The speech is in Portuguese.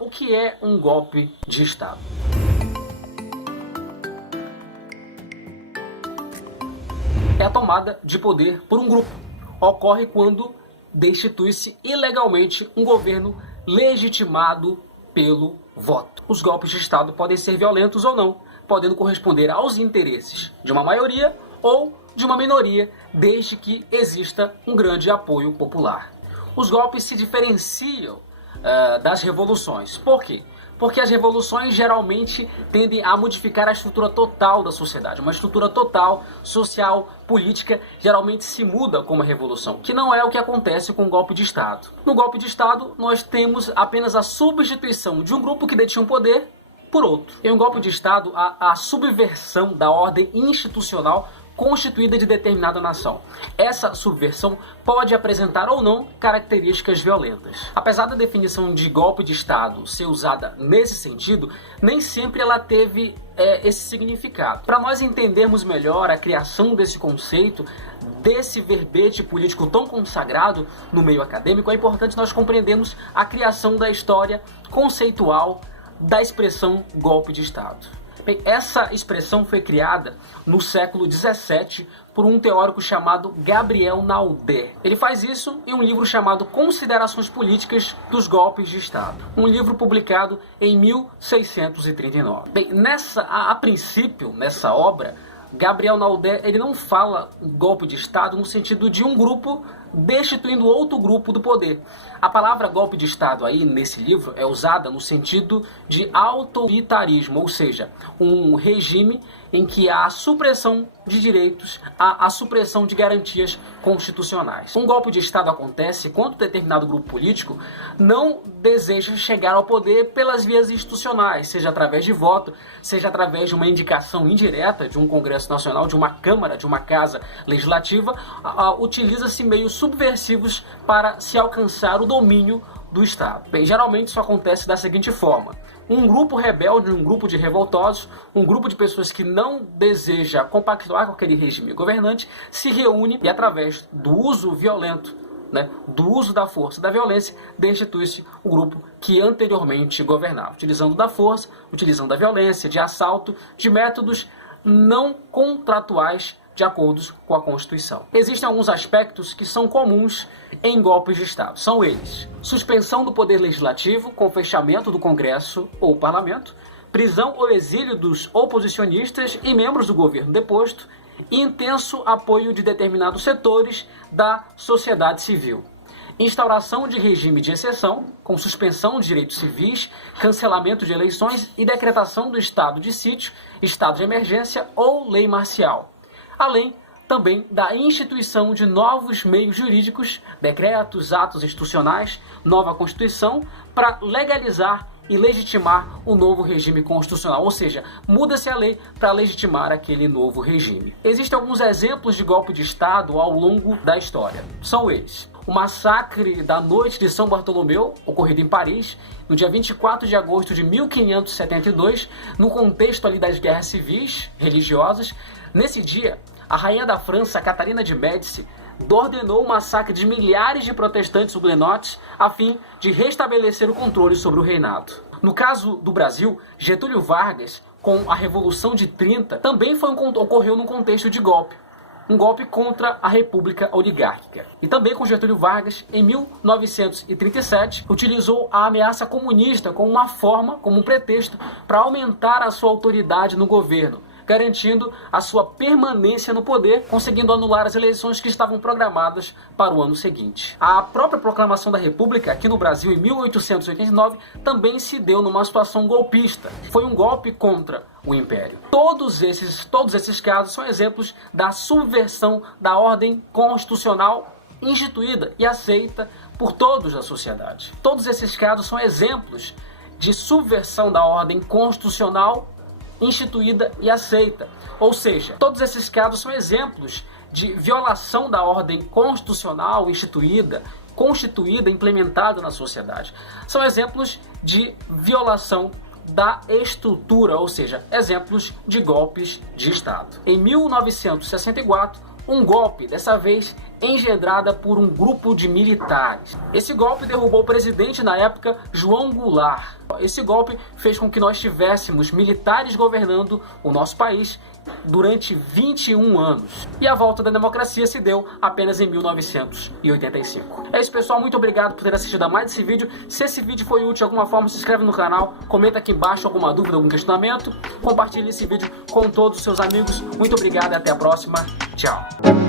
o que é um golpe de Estado? É a tomada de poder por um grupo. Ocorre quando destitui-se ilegalmente um governo legitimado pelo voto. Os golpes de Estado podem ser violentos ou não, podendo corresponder aos interesses de uma maioria ou de uma minoria, desde que exista um grande apoio popular. Os golpes se diferenciam das revoluções. Por quê? Porque as revoluções geralmente tendem a modificar a estrutura total da sociedade. Uma estrutura total, social, política, geralmente se muda com uma revolução, que não é o que acontece com o golpe de Estado. No golpe de Estado, nós temos apenas a substituição de um grupo que detinha o poder por outro. Em um golpe de Estado, a subversão da ordem institucional constituída de determinada nação. Essa subversão pode apresentar ou não características violentas. Apesar da definição de golpe de Estado ser usada nesse sentido, nem sempre ela teve esse significado. Para nós entendermos melhor a criação desse conceito, desse verbete político tão consagrado no meio acadêmico, é importante nós compreendermos a criação da história conceitual da expressão golpe de Estado. Bem, essa expressão foi criada no século XVII por um teórico chamado Gabriel Naudé. Ele faz isso em um livro chamado Considerações Políticas dos Golpes de Estado, um livro publicado em 1639. Bem, a princípio, nessa obra, Gabriel Naudé ele não fala golpe de Estado no sentido de um grupo destituindo outro grupo do poder. A palavra golpe de Estado aí nesse livro é usada no sentido de autoritarismo, ou seja, um regime em que há a supressão de direitos, há a supressão de garantias constitucionais. Um golpe de Estado acontece quando determinado grupo político não deseja chegar ao poder pelas vias institucionais, seja através de voto, seja através de uma indicação indireta de um Congresso Nacional, de uma Câmara, de uma Casa Legislativa, utiliza-se meios subversivos para se alcançar o domínio do Estado. Bem, geralmente isso acontece da seguinte forma: um grupo rebelde, um grupo de revoltosos, um grupo de pessoas que não deseja compactuar com aquele regime governante, se reúne e através do uso violento, do uso da força e da violência, destitui-se o grupo que anteriormente governava, utilizando da força, utilizando da violência, de assalto, de métodos não contratuais de acordo com a Constituição. Existem alguns aspectos que são comuns em golpes de Estado. São eles: suspensão do poder legislativo com fechamento do Congresso ou Parlamento, prisão ou exílio dos oposicionistas e membros do governo deposto, e intenso apoio de determinados setores da sociedade civil. Instauração de regime de exceção, com suspensão de direitos civis, cancelamento de eleições e decretação do estado de sítio, estado de emergência ou lei marcial. Além também da instituição de novos meios jurídicos, decretos, atos institucionais, nova Constituição, para legalizar e legitimar o novo regime constitucional, ou seja, muda-se a lei para legitimar aquele novo regime. Existem alguns exemplos de golpe de Estado ao longo da história. São eles: o massacre da Noite de São Bartolomeu, ocorrido em Paris, no dia 24 de agosto de 1572, no contexto ali das guerras civis religiosas. Nesse dia, a rainha da França, Catarina de Médici, ordenou o massacre de milhares de protestantes huguenotes a fim de restabelecer o controle sobre o reinado. No caso do Brasil, Getúlio Vargas, com a Revolução de 30, também ocorreu num contexto de golpe. Um golpe contra a República Oligárquica. E também com Getúlio Vargas, em 1937, utilizou a ameaça comunista como uma forma, como um pretexto, para aumentar a sua autoridade no governo, garantindo a sua permanência no poder, conseguindo anular as eleições que estavam programadas para o ano seguinte. A própria proclamação da República, aqui no Brasil, em 1889, também se deu numa situação golpista. Foi um golpe contra o Império. Todos esses casos são exemplos da subversão da ordem constitucional instituída e aceita por todos da sociedade. Todos esses casos são exemplos de subversão da ordem constitucional instituída e aceita. Ou seja, todos esses casos são exemplos de violação da ordem constitucional instituída, constituída, implementada na sociedade. São exemplos de violação da estrutura, ou seja, exemplos de golpes de Estado. Em 1964, um golpe, dessa vez engendrada por um grupo de militares. Esse golpe derrubou o presidente na época, João Goulart. Esse golpe fez com que nós tivéssemos militares governando o nosso país durante 21 anos. E a volta da democracia se deu apenas em 1985. É isso, pessoal. Muito obrigado por ter assistido a mais esse vídeo. Se esse vídeo foi útil de alguma forma, se inscreve no canal, comenta aqui embaixo alguma dúvida, algum questionamento. Compartilhe esse vídeo com todos os seus amigos. Muito obrigado e até a próxima. Tchau.